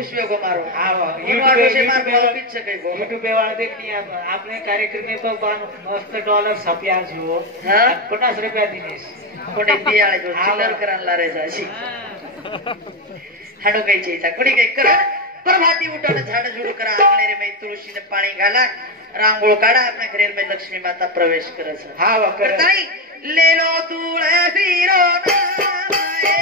खुशबू को मारो हाँ यूट्यूब पे वाला देखनी आपने कार्यक्रम में भगवान मस्त डॉलर छप्या जो हाँ 50 रुपया दिनेश कोणी बियाळे जो चिल्लर करायला रे जाशी हाडो काही चेचा कोणी काही करा प्रभाती उठवणं झाड झुड करा आंगणे रे मै तुळशीने पाणी घाला रांगोळ काढा आपल्या घरी मै लक्ष्मी माता प्रवेश करस हा वा करताई लेलो तुळसी रो नामाए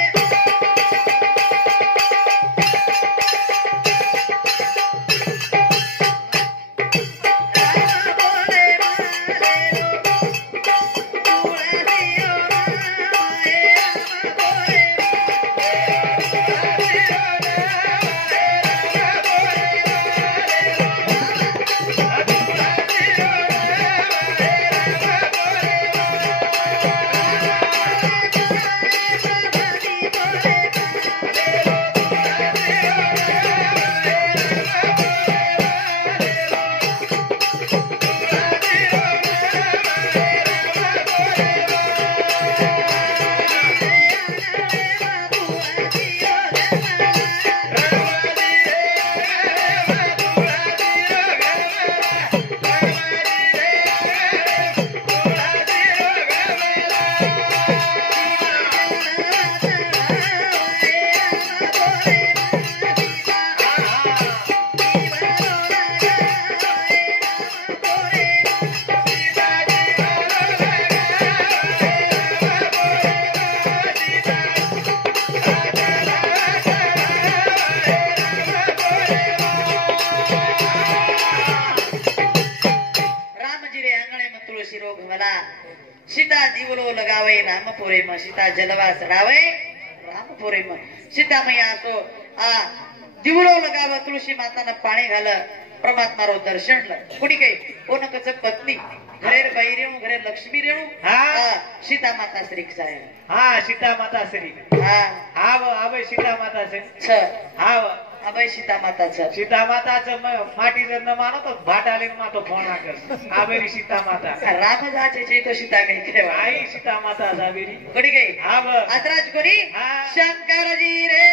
सीता दिवलो लगावे रामपुरे में सीता जलवा चढ़ावे रामपुरे में सीता मैया सो आ दिवलो लगाव तुलसी माता न पाणी घाल परमात्मा रो दर्शन ल कुणी काही कोण कच पत्नी घरे बाई रेणू घरे लक्ष्मी रेणू सीता माता श्री साहेब हाँ सीता माता श्री हाँ हाँ अबे सीता माता से हाँ अबे सीता माता सीता माता माटी जर न मानो तो भाटाले मातो फोन आकर आबेरी सीता माता राम जाचे छे तो सीता कही कहेवा आई सीता माता आबेरी कोणी काही हाँ आतराज कोणी शंकर जी रे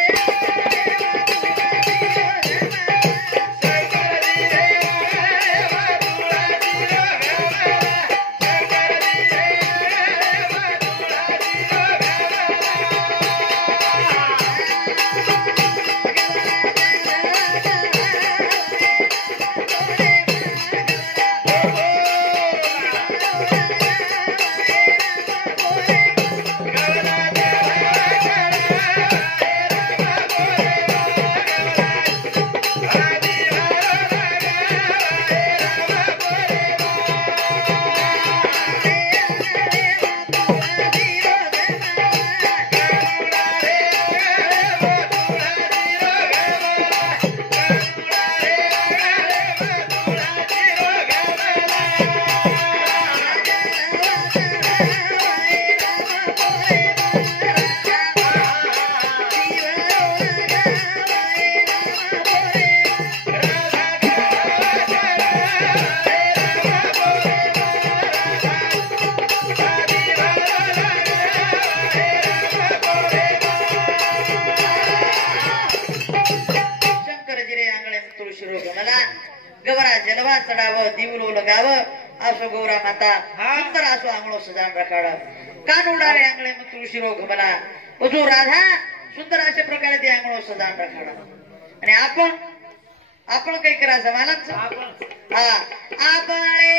गवरा जलवा चढाव दिवलो लगाव असो गौरा माता सुंदर असो आंगणो सजान रखाड कानोडारे आंगळे में तुळशी रो घमला जो राधा सुंदर अशा प्रकारे ते आंगणो सजान रखाड आणि आपण काही करायचं मला हा आपळे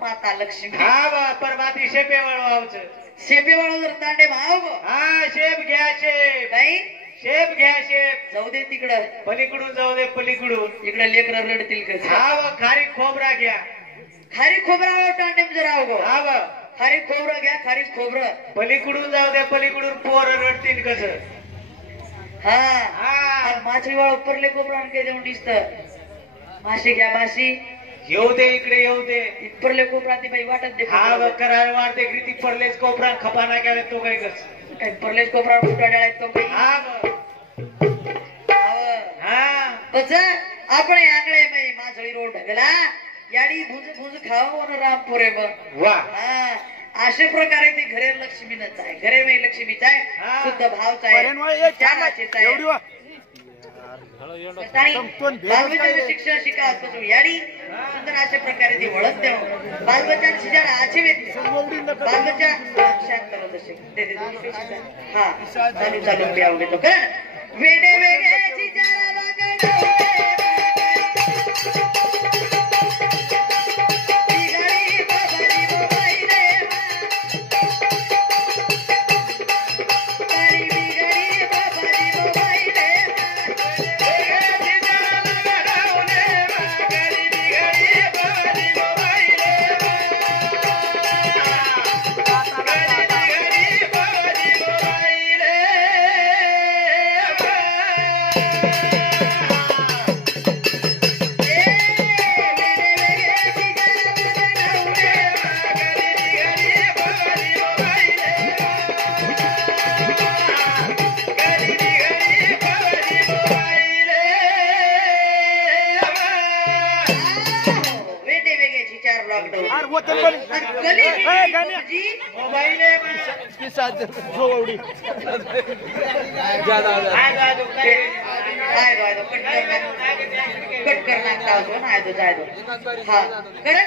माता लक्ष्मी हाँ परमाती शेपे वालों आवच शेपे वालों जर दांडे भाव हाँ शेप गया शेप नहीं शेप घ्या शेप. जाऊ दे तिकडं, पलीकडून जाऊ दे पलीकडून. इकडे लेकर रडतील कसं. हा व खारी खोबरा घ्या. खारी खोबरा टांडेम जरा अवघो. हा व खारी खोबरं घ्या, खारी खोबरं. पलीकडून जाऊ दे पलीकडून पोर रडतील कसं. हा हा माछी वाळ उपरले खोबरं आणखी देऊन दिसत. माशी घ्या माशी. येऊ दे इकडे येऊ दे. इतपरले कोपरा ती बाई वाटत दे. हा व करार वाढते किती पडलेच कोपरा खपाना केला तो काय कस. काय परलेच कोपरा उठाड्या तो बाई. हा व हा बस आपण आंगळे बाई मासळी रोड ढगला याडी भुज भुज खाव न रामपुरे मग. वा हा अशा प्रकारे ती घरे लक्ष्मीनच आहे. घरे बाई लक्ष्मीच आहे, हा. शुद्ध भावच आहे, त्यानाचेच आहे. बालबच्चाचं शिक्षण शिकावं याडी सुंदर अशा प्रकारे ती ओळख देऊ. बालबच्चांची जरा आचीवेत बालबच्चा शांत होत असे. हा चालू चालू मी आवडतो कारण वेडे वेगळ्याची जरा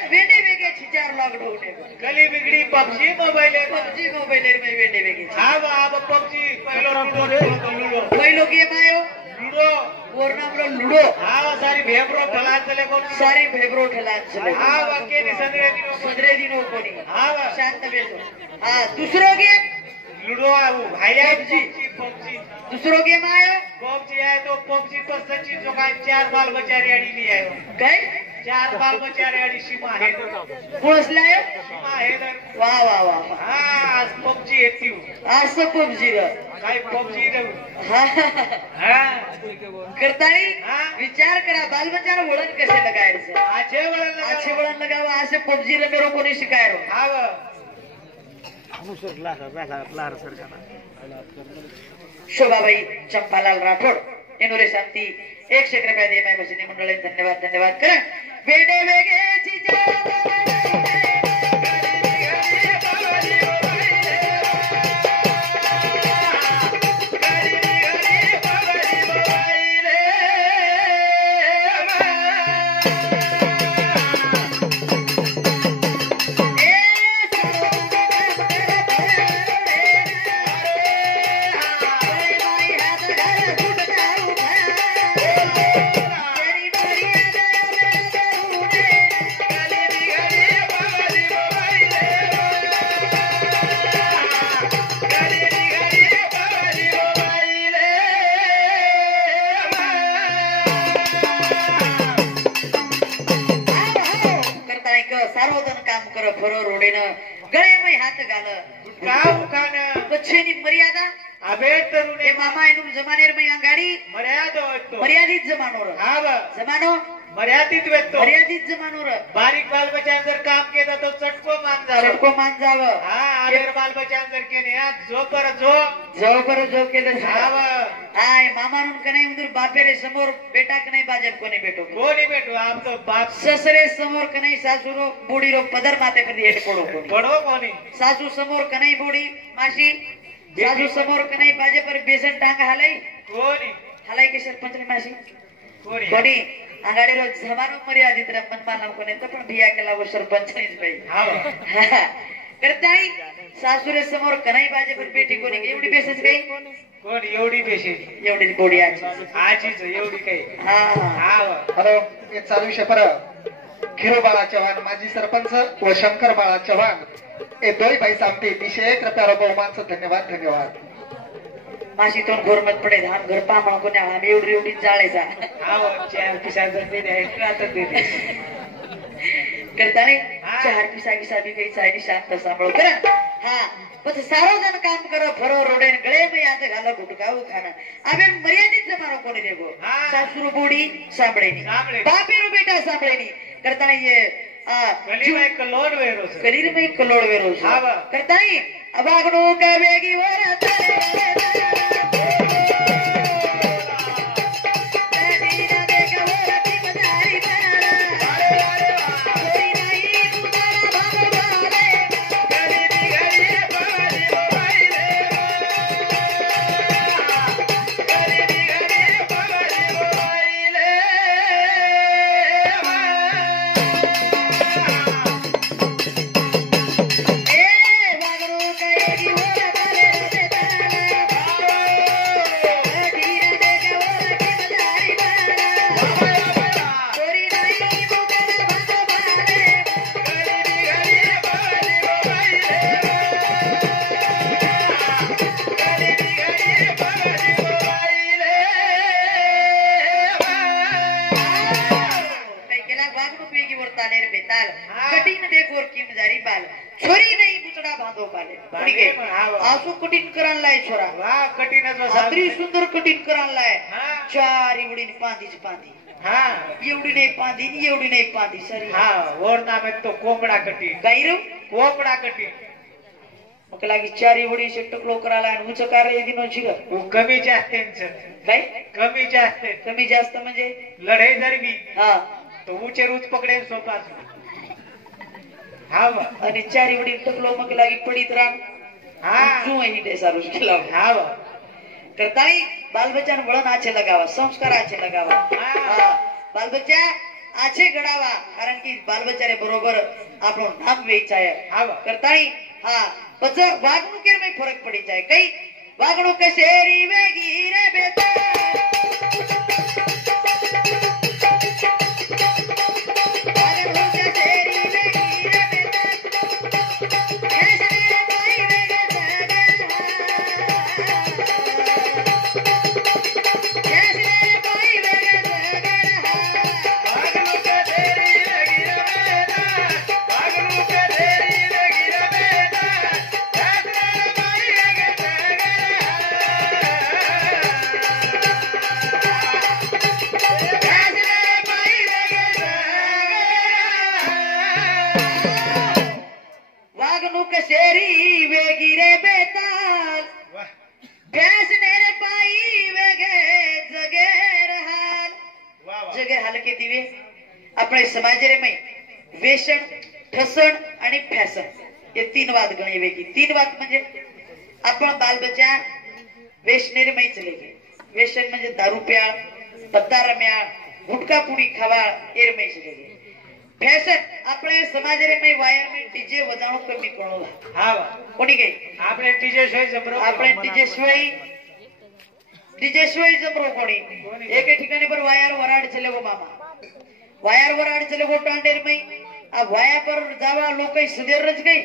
वेडे वेगळ्याची 4 लॉकडाऊन गली बिगडी पबजी मोबाईल पबजी मोबाईल वेडे वेगळी. हा पबजी पहिलो गेम आयो लुडो वरनामरो लुडो. हा सारी भेब्रो ठलान चले कोण सारी भेब्रो ठलान चले. हा वाके सदरे दिनो कोणी. हा शांत बेसो. हा दुसरो गेम लुडो भाया पबजी. दुसरो गेम आयो पबजी आहे तो पबजी पसची जो काय 4 बाल बचारी अडीली आहे. काय 4 बाल बचारी अडी सीमा आहे. पोहोचलाय सीमा आहे तर. वा वा वा. हा आज पबजी येती असं पबजी काय पबजी हा करताळी हा. विचार करा बालबच्चाला वळण कसे लगायचं. आछे वळण लगावं असे पबजी मेरो कोणी शिकायरो. हा शोभाबाई चंपालाल राठोड एनुरे शांती 100 रुपये दे माय बसनी मंडळी. धन्यवाद धन्यवाद करा. वेडे वेगळ्याची सार्वजन काम कर फरो रोडेनं गळे मै हात घाल गाव खान पछेनी मर्यादा अबेट तरुणे मामा एनु जमानेर मै अंगाडी मर्यादित जमानोर. हा जमानो मर्यादित वेतो मर्यादित जमानोर. बारीक बाल बच्चा जर काम केलं तो चटको मान जावं. चटको मान जावं. हा आवेर बाल बच्चा जर केले जो पर जो जो केलं हाव हाय मामारून कनाई उंदर बापेरे समोर बेटा कनाई बाजब कोणी भेटो कोणी भेटू आप तो बाप ससरे समोर कनाई सासूरो बोडीरो पदर माते पर हेट पडो कोणी पडो कोणी सासू समोर कनाई बोडी माशी सासू समोर कनाई बाजे पर बेसन टांग हालाई कोणी के सरपंच ने माशी कोणी आगाडे रो जमानो मर्यादित रे मन मानव कोणी तो पण भिया केला वो सरपंच नेच बाई. हाव करताई सासूरे समोर कनाई बाजे पर बेटी कोणी एवढी बेसच काही कोण एवढी पेशी एवढी बोडी आजीच एवढी काही. हा हॅलो हे चालू विषय पर खिरो बाळा चव्हाण माजी सरपंच व शंकर बाळा चव्हाण हे दोन भाई सामते 201 रुपया बहुमानचं धन्यवाद धन्यवाद. माशीतून घोरमत पडे धान घर पामा कोणी आम्ही एवढी एवढी जाळायचा आहो चार पिसा जर दे दे आता दे दे करताने चार पिसा की साधी काही साडी शांत सांभाळ कर हा पण सारो जण काम कर फरो रोडे गळे मी आता घाला गुटकाऊ खाना आम्ही मर्यादित जमानो कोणी देगो सासरू बुडी सांभळेनी बापेरू बेटा सांभळेनी करताने ये कलीर कलोड वेरो कलीर में कलोड वेरो करताने अबागणो का वेगी वरत आसू कठीण करायलाय छोरा वा कठीणच अत्री सुंदर कठीण करायलाय चार एवढी पांदीची पांदी एवढी नाही पांदी एवढी नाही पांदी सरी ओढना में तो कोंबडा कठीण काही रे कोंबडा कठीण मग लागी चार एवढी टकलो करायला आणि उच कार्य दिनोची ग कमी जास्त त्यांचं काय कमी जास्त कमी जास्त म्हणजे लढाई जर मी हा तो उचे रूच पकडेल सोपा हा आणि चार एवढी टकलो मग लागी पडीत राम करताई बाल बच्चा वळण आछे लगावा संस्कार आछे लगावा बाल बच्चा आछे घडावा कारण की बाल बच्चा बरोबर આપણું નામ વેચાય કરતાઈ હા પછી વાગણુકેર માં ફરક પડી જાય કઈ વાગણું કે શેરી વેગી રે બેટા अपने समाज में वेषण ठसण आणि फॅशन हे तीन बात गणी वेगळी तीन बात म्हणजे आपण बाल बच्चा वेशनेर में चले गए वेषण म्हणजे दारू प्याळ पत्ता रम्याळ गुटखा पुडी खावाळ एर में चले गए फॅशन अपने समाज में वायर में डीजे वजाणो कमी करणो हा कोणी गई આપણે ડીજે શોય જબરો આપણે ડીજे शिवाय जमरो कोणी एक ठिकाणी पर वायर वराड चले गो मामा वायर वराड चले गो टांडेर में आ वाया पर जावा लोक सुधेर रच गई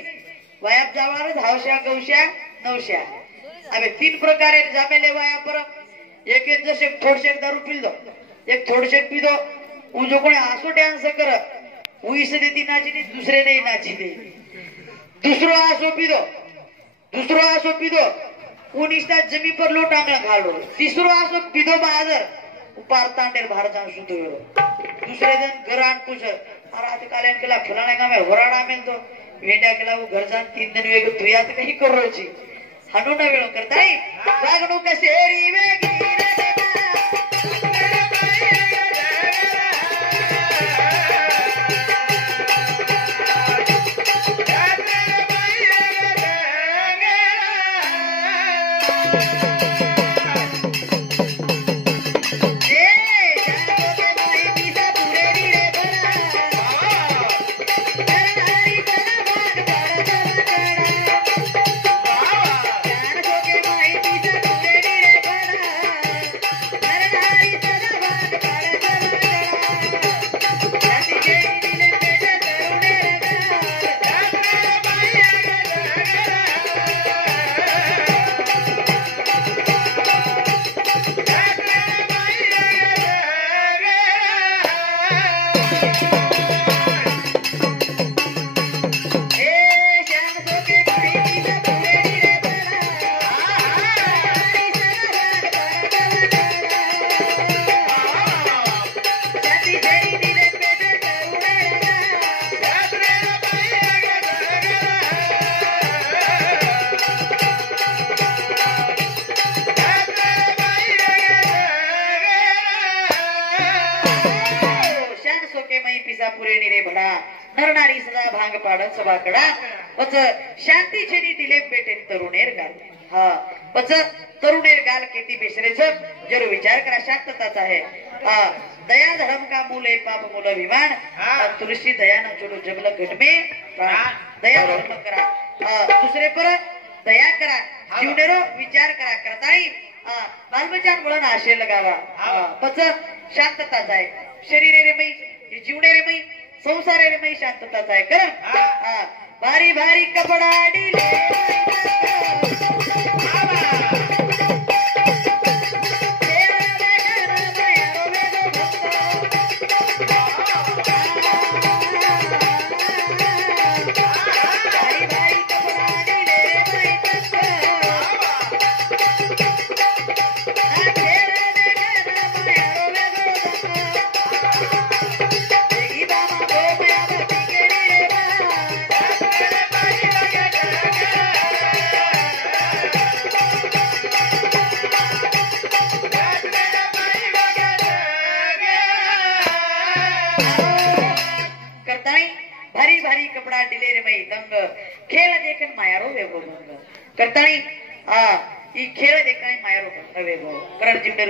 वाया जावा धावश्या गौश्या नवश्या अबे तीन प्रकारे जामेले वाया पर एक एक जसे थोडशे दारू पिल दो एक थोडशे पी दो उ जो कोणी आसो डांस कर उईस देती नाची नी दुसरे नहीं नाची दे दूसरो आसो पी दो उनिस्ता जमी पर लो टांगला घालो तीसरो आसो पिदो बाजार उपार तांडेर भारतान सुतो दूसरे दिन घरान कुछ रात कालेन केला फलाने गामे होराडा मेल तो वेड्या केला वो घर जान 3 दिन वेग तुया त काही करोची हनु न वेळो करताई वागणू कसेरी वेगी पुरे निरे भडा नरनारी सदा भांग पाडत सभाकडा पच शांती छेनी दिले पेटेन तरुणेर गाल हा पच तरुणेर गाल केती बेसरेच जर विचार करा शांतताच आहे हा दया धर्म का मूल है पाप मूल अभिमान तुलसी दया न चोलो जबल घटमे दया धर्म करा दुसरे पर दया करा जीवनेरो विचार करा करताई बालबच्चान वळण आशे लगावा पच शांतताच आहे शरीरे रे मै जीवने रे मै संसारे रे मै शांतताच आहे कर भारी भारी कपडा डिले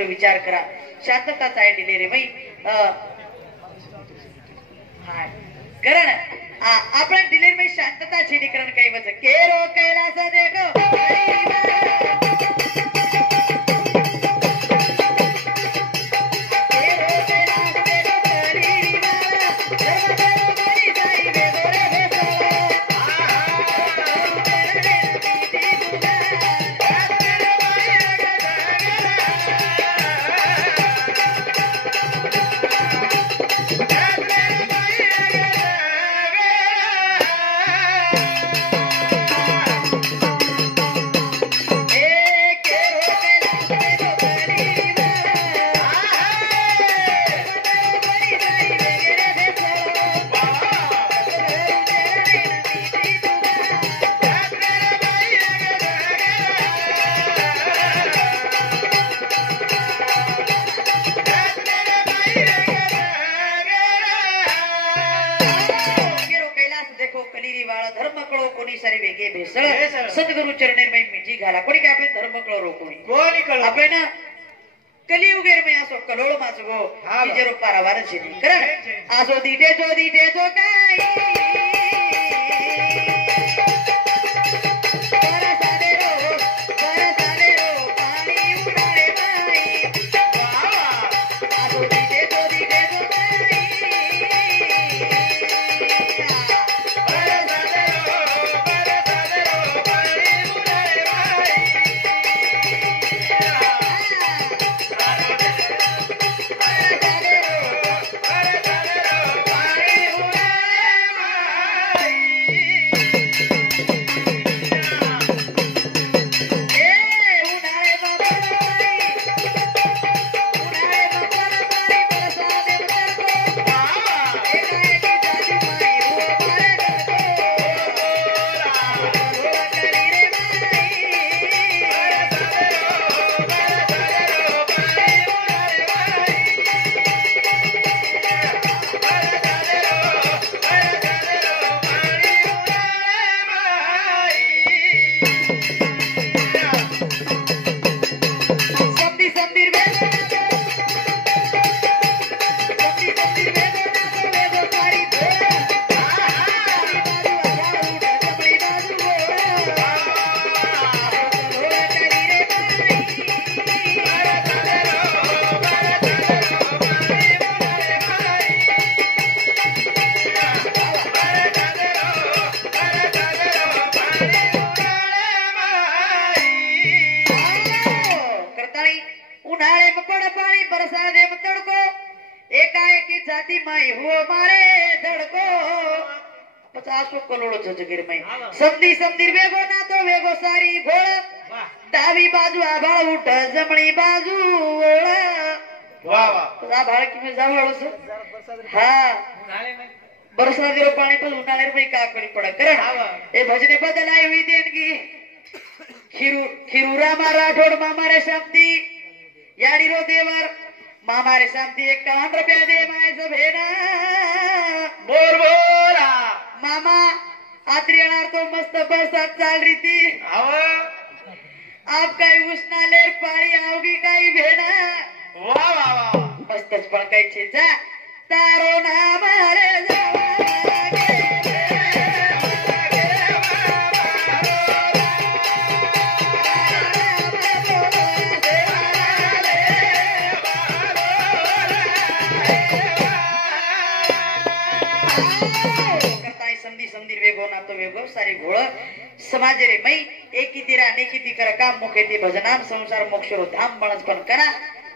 विचार करा शांतताच आहे दिले रे बाई करण आपण दिले रे शांतता छेनीकरण काही वच केरो कैलास देखो सद्गुरु चरणे में मिठी घाला कोणी काय आपण धर्म कळो रोकोणी कोणी कळो आपण कलियुगेर में असो कलोळ माचगो तिजेरो पारावार छेनी करण आसो दीटे जो काय समधी समधीर वेगो ना तो वेगो सारी घोळ डावी बाजू आभाळ उठ जमणी बाजू आभाळ किती जावळ हा बरसा दिरो पाणी पण उन्हाळ्यात में का करी पड़ा करण ए भजने बदलाई हुई देनगी खिरू रामा राठोड मामा रे शब्दी याडी रो देवर मामा रे शांती 51 रुपया दे मायचं भेना बोर बोरा मामा आत्री येणार तो मस्त बसत चाल रीती आव आप काही उष्णालेर पाळी आवगी काही भेना वा वा वा मस्तच पळकायचे जा तारो नाम रे जावा संधी वेगो ना तो वेगो सारी घोळ समाज रे मै एकी तिरा नेकी ती कर काम मुखे ती भजनाम संसार मोक्षरो धाम बनच पण करा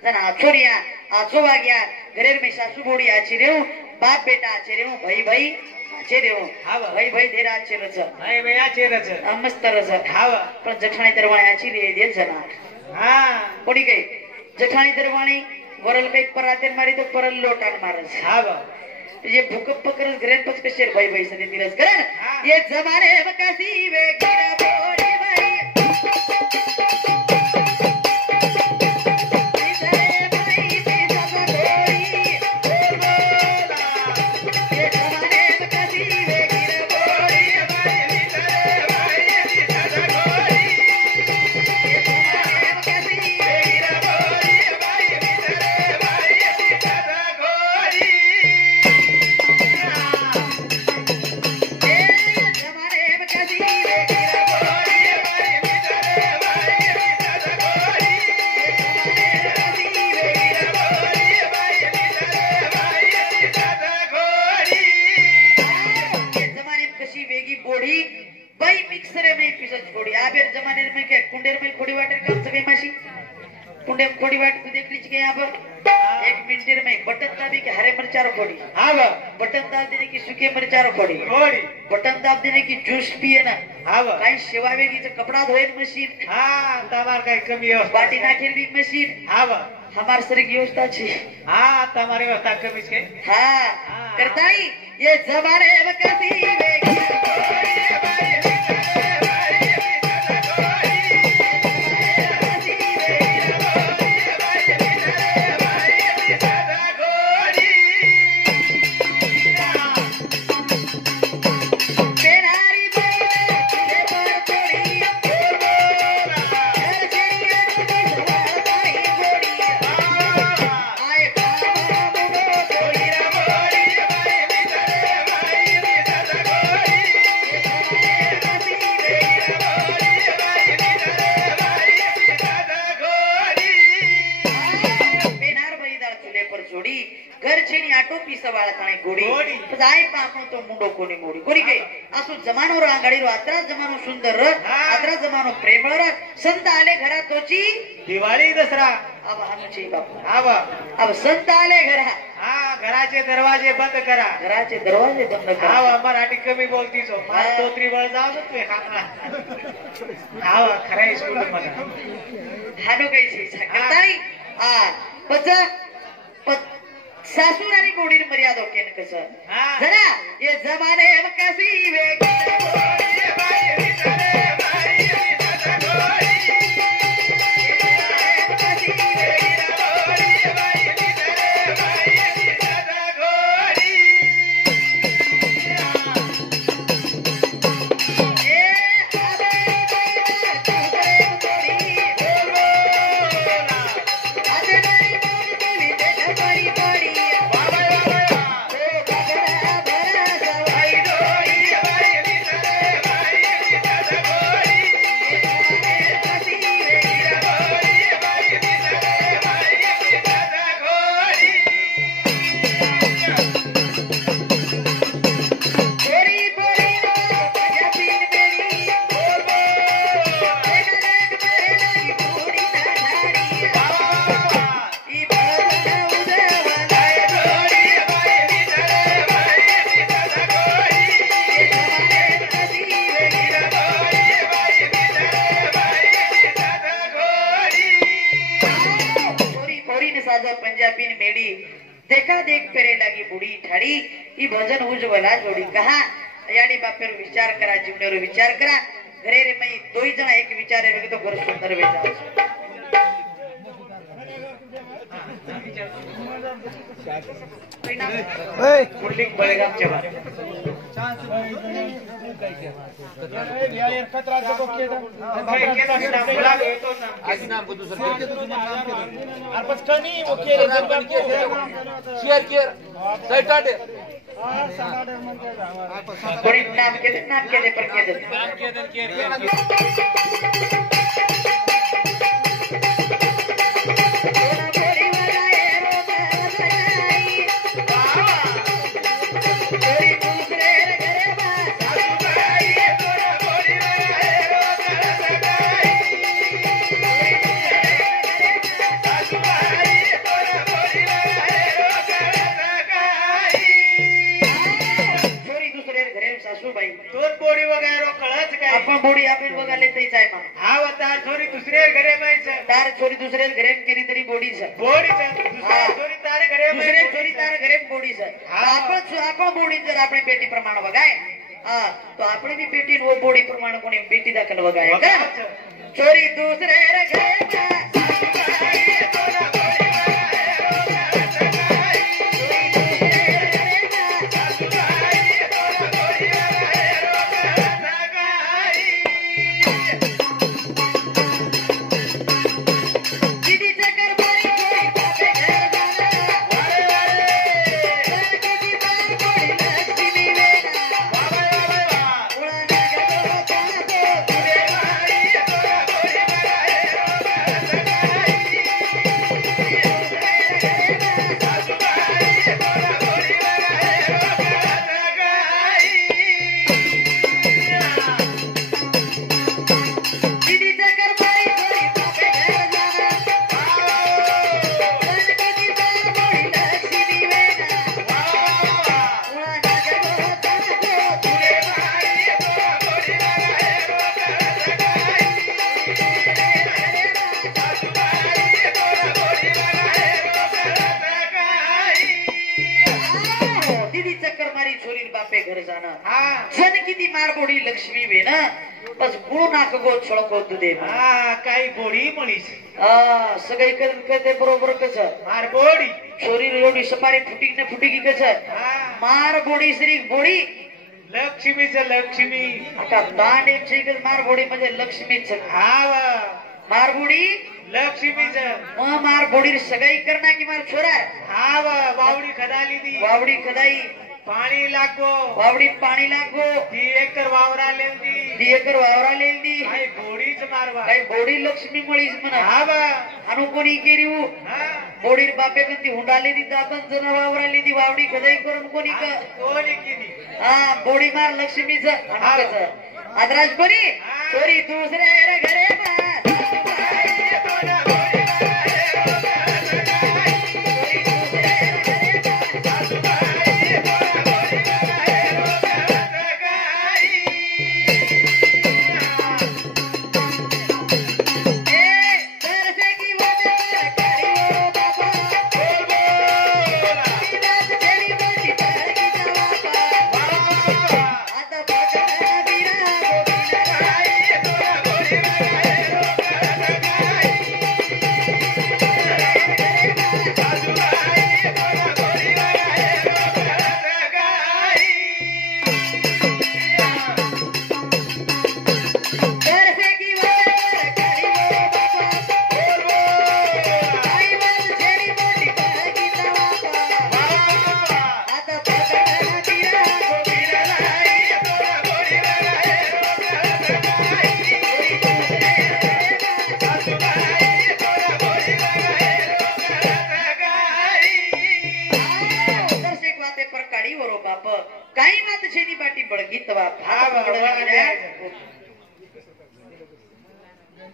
जना छोरिया आचोवा गया घरेर में सासू बोडी आची रेऊ बाप बेटा आचे रेऊ भाई भाई आचे रेऊ भाई भाई धेरा आचे रच नाही बे आचे रच मस्त रच हाव पण जठाणी दरवाणी आची रे दे जना हा कोणी काही जठाणी दरवाणी वरल काही परातेन मारी तो परल लोटान मारस हाव ये भूकंप करत घरेन पच कशेर भाई भाई सदी तिरस करन ये जमाने में कसी वे गिरा बोडी भाई खोड़ी वाट देख लीजिए यहाँ पर एक मिनट में बटन दाबी के हरे मिर्चा खोड़ी हाँ बटन दाब देने की सूखे मिर्चा खोड़ी खोड़ी बटन दाब देने की जूस पिए ना हाँ काही सेवा वेगी कपड़ा धोए मशीन हाँ तमार काही कमी व्यवस्था बाटी नाखेल भी मशीन हाँ हमार सर की व्यवस्था छी हाँ तमारी व्यवस्था कमी के हाँ करता ही ये जमाने में कैसी वेगी जमानो रांगाडी आत्रा जमानो सुंदर आत्रा जमानो प्रेमळ संत आले घरात तोची दिवाळी दसरा अब आमची बापू अब संत आले घरा हा घराचे दरवाजे बंद करा घराचे दरवाजे बंद करा हा मराठी कमी बोलतीस मला तोत्री बळ जाऊ तुम्ही खाना हा खरं स्कूल मध्ये हानो कैसी सकताई आ पच सासूर आणि गोडीर मर्यादा केन कसं जरा ये जमाने में कैसी वेगी पंजाबी मेडी देखा देख पेरे लगी बुढ़ी ठाड़ी ई भजन उज्ज्वला जोड़ी कहा याडी बापेर विचार करा जीवनेर विचार करा घरे रे मई दोई जण एक विचार है तो घर सुंदर वेचा कुर्लिंग बळेगाव चव्हाण बड़ी नाम के पर बोडी वगैरे कळच काय आपण बोडी आपण बघायला तेच आहे मग हा तार छोरी दुसरे घरे माहिती तार छोरी दुसरे घरे केली तरी बोडीच छोरी तार घरे दुसरे छोरी तार घरे बोडीच आपण बोडी जर आपण पेटी प्रमाण बघाय तो आपण बी पेटी व बोडी प्रमाण कोणी पेटी दाखल बघाय का छोरी दुसरे घरे बोडी लक्ष्मी वे ना बस गुळू नाक गो छळक होत दे काही बोडी म्हणीस सगळी कधी बरोबर कस मार बोडी छोरी एवढी सपारी फुटी न फुटी की कस मार बोडी श्री बोडी लक्ष्मीचं लक्ष्मी आता दान एक शिकल मार बोडी म्हणजे लक्ष्मीच मार बोडी लक्ष्मीच मार बोडी सगळी करना की मार छोरा वावडी खदाली दी वावडी खदाई पाणी लागो वावडीत पाणी लागो दी एकर वावरा लेंदी काही बोडीच मारवा काही बोडी लक्ष्मी मळीच म्हणा अनु कोणी केली बोडी बापे पण ती हुंडाले दी आपण जण वावराले दी वावडी खदाई करून कोणी केली बोडी मार लक्ष्मीच आदराज बरी चोरी दुसरे घरे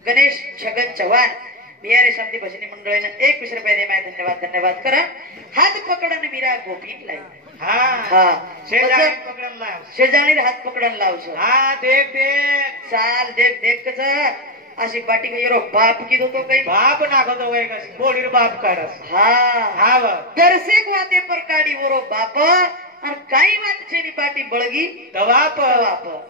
गणेश छगन चव्हाण बिहारी शांती भजनी मंडळीने 21 रुपये दे माय धन्यवाद करा हात पकडन मीरा गोपी लाई शेजारी हात पकडन लावच चाल देख कस अशी बाटी काही बाप की तो काही बाप नाखतो बोडीर बाप काढस दरसेक वाते पर काढी वरो बाप और काही बात छेनी पाटी बळगी दवाप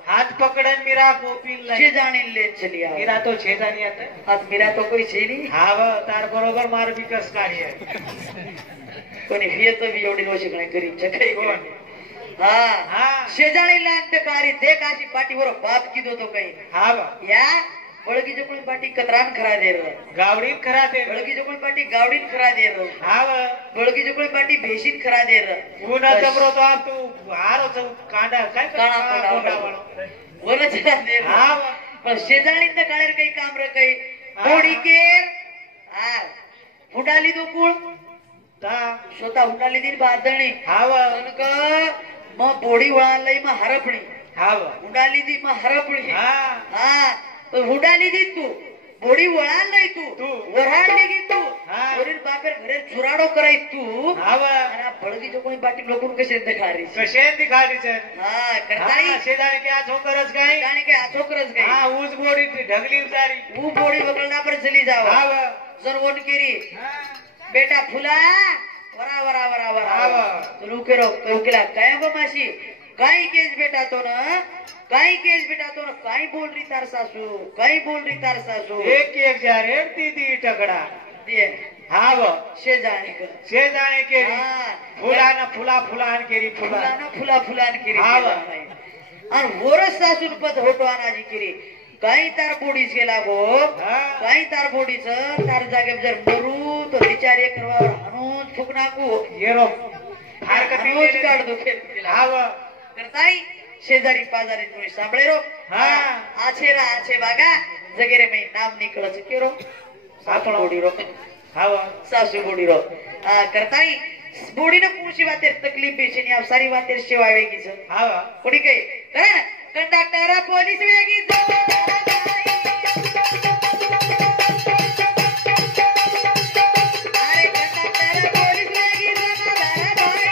हाथ पकड़न मीरा गोपीन छे जानी ले चली आ मीरा तो छे जानी आता आज मीरा तो कोई छे नहीं हां तार बरोबर मार विकास कार्य कोणी फियत बी एवढी रोशी काय करी चकई कोण? हा हा. शेजारीला अंतकारी देख अशी पाठीवर बाप किदो तो काही हा बा या बळकीच्या कोणी पाठी कतरान खरा दे गावडीत खरा ते बळकीच्या कोणी पाठी गावडीन खरा दे हा बा बळकीच्या कोणी पाठी भेशीन खरा दे ऊना जबरो तो आप तू हारो चौ कांडा काय काळा कांडा पडा वाळो वरच दे हा बा पण शेजारींना काळेर काही काम र काही हा. थोडी केर हा फुटाली तो कुळ ता स्वतः उठाली ती बादळणी हा बा मग बोडी वळाली मग हरपणी हा बा उडाली ती मग हरपणी हा हा उडाली ती तू बोडी वळाल नाही तू. तू वराडली की तू हा. वरील बापेर घरे चुराडो कराय तू हा बा आणि बळगीच्या कोणी बाटी लोकून कसे देखारी कशे दिखाडी सर हा करताई हा शेजारी क्या छोकरच काय गाणी काय आचोकरच हा काय ऊस बोडी ढगली उतारी ऊ बोडी वगळना पर चली जाव हा बा जर वन केरी हा बेटा फुला वरा वरा वरा वरा आवा. तू केरो केला काय गो माशी काही केस बेटा तो ना काही केस बेटा तो ना काही बोल रही तार सासू काही बोल रही तार सासू एक जार ती ती टकडा ते हा बा शेजाणी कर शेजारी केली हा. फुलाना फुला फुलान केली फुला फुलाना फुला फुलान केली हा बा. आणि वरच सासून पद होतो अनाजी केली काही तार बोडीच गेला गो हा. काही तार बोडीच तार जागे जर मरू तो विचार एक करवावर हाणून फुक नाकू येरो फार हाणूच कती काढ दुखेल तिला. हा बा करताई शेजारी पाजारी तुम्ही सांभळे रो हा. आछे रा आछे बागा जगेरे मै नाम निकळच केरो सासू बोडी रो हा बा सासू बोडी रो करताई बोडी न कुशी वातेर तकलीफ बेचेनी अवसारी वातेर शेवा वेगीच हा बा कोणी काही करा ना कंडक्टर पोलीस वेगीच अरे कंडक्टर पोलीस वेगीच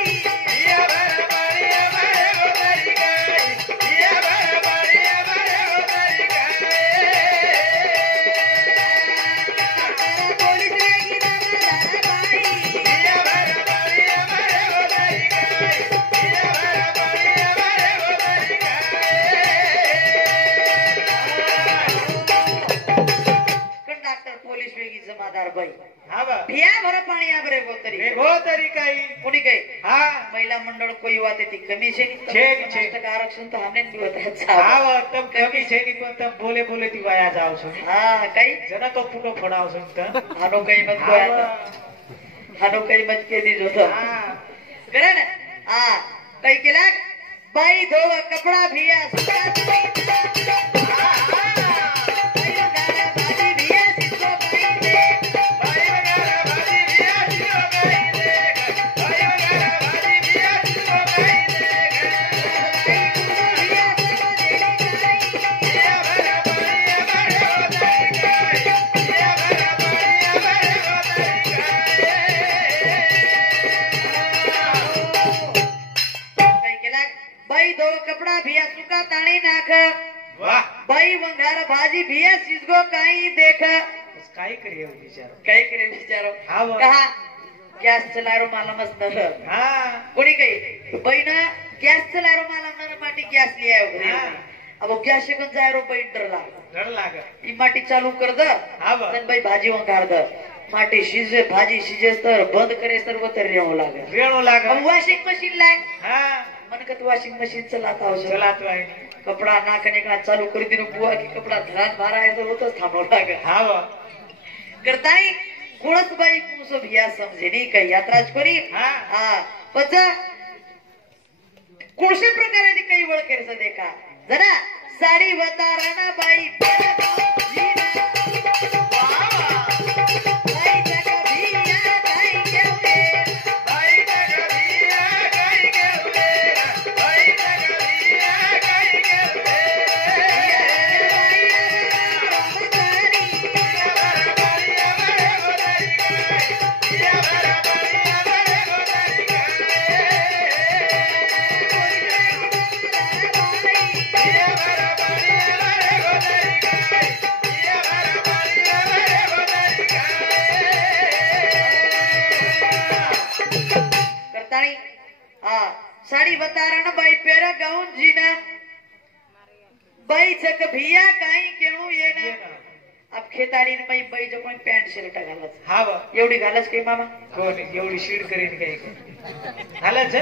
कंडक्टर पोलीस वेगीच मादार बाई हा बा भिया भर पाणी या बरे गोतरी हो तरी काही कोणी काही हा महिला मंडळ कोई वाते ती कमी छे छे. आरक्षण तर हमने दिवत हा बा तब कमी છે ની પણ તમ બોલે બોલે થી વાયા જાવ છો हा काही જરા તો ફૂટો ફોડાવ છો त हानो काही मत हा गोया बा. हानो काही मत के दी जो तो हा करे ना हा काही केला बाई धोव कपडा भिया सुका भाजी भिया सिसो बाई दे ભાઈ વગર ભાજી વિયા જીઓ ગઈ દેખ ભાઈ વગર ભાજી વિયા જીઓ ગઈ દેખ भिया सवा देड़ी गाई યા ભર પાણી ભરે હોતાઈ ગાય યા ભર પાણી ભરે હોતાઈ ગાય काही केला बाई धोव कपडा भिया सुका ताणी नाख વાહ बाई वंगार भाजी भिया सिसगो काही देख કાઈ કરીએ વિચારો काही करे विचारो हा बा. कहा गॅस चलारो मला मस्त नर હા कोणी काही बहीण गॅस चलारो मला नर माटी गॅस लिया घरी हा. अब गॅस शकन जायरो बहीण डरला ડર લાગે ઈ माटी चालू कर द हा बा. तन बाई भाजी वंगार द माटी शिजे भाजी शिजे तर बंद करे तर वतर रेव लागे રેણો લાગે अब वॉशिंग मशीन लाय હા मन कत वॉशिंग मशीन चलाता हो ચલાતો આઈ कपडा नाकने का चालू करी दिन बुआ की कपडा धरान मारा है तो होतच थांबव लागे હા બા करताई कोणच बाई कुसो भिया समजे नाही काही यात्राच करी हा हा पच कोणशे प्रकारे ती काही वळ केरस देखा जरा साडी वताराना बाई पेरा गाव जीना. बाई जगा भिया काही घेऊये. ભાઈ જગવિયા કઈ ગયો ભાઈ જગવિયા કઈ ગયો करताळी हा साडी वताराना बाई पेरा गाऊन जीना. बाई जग भिया काही घेऊ येना. अब खेताडी बाई बाईचं कोण पॅन्ट शर्ट घालत हा बा एवढी घालच काही मामा कोण एवढी शीड करीन काही घालच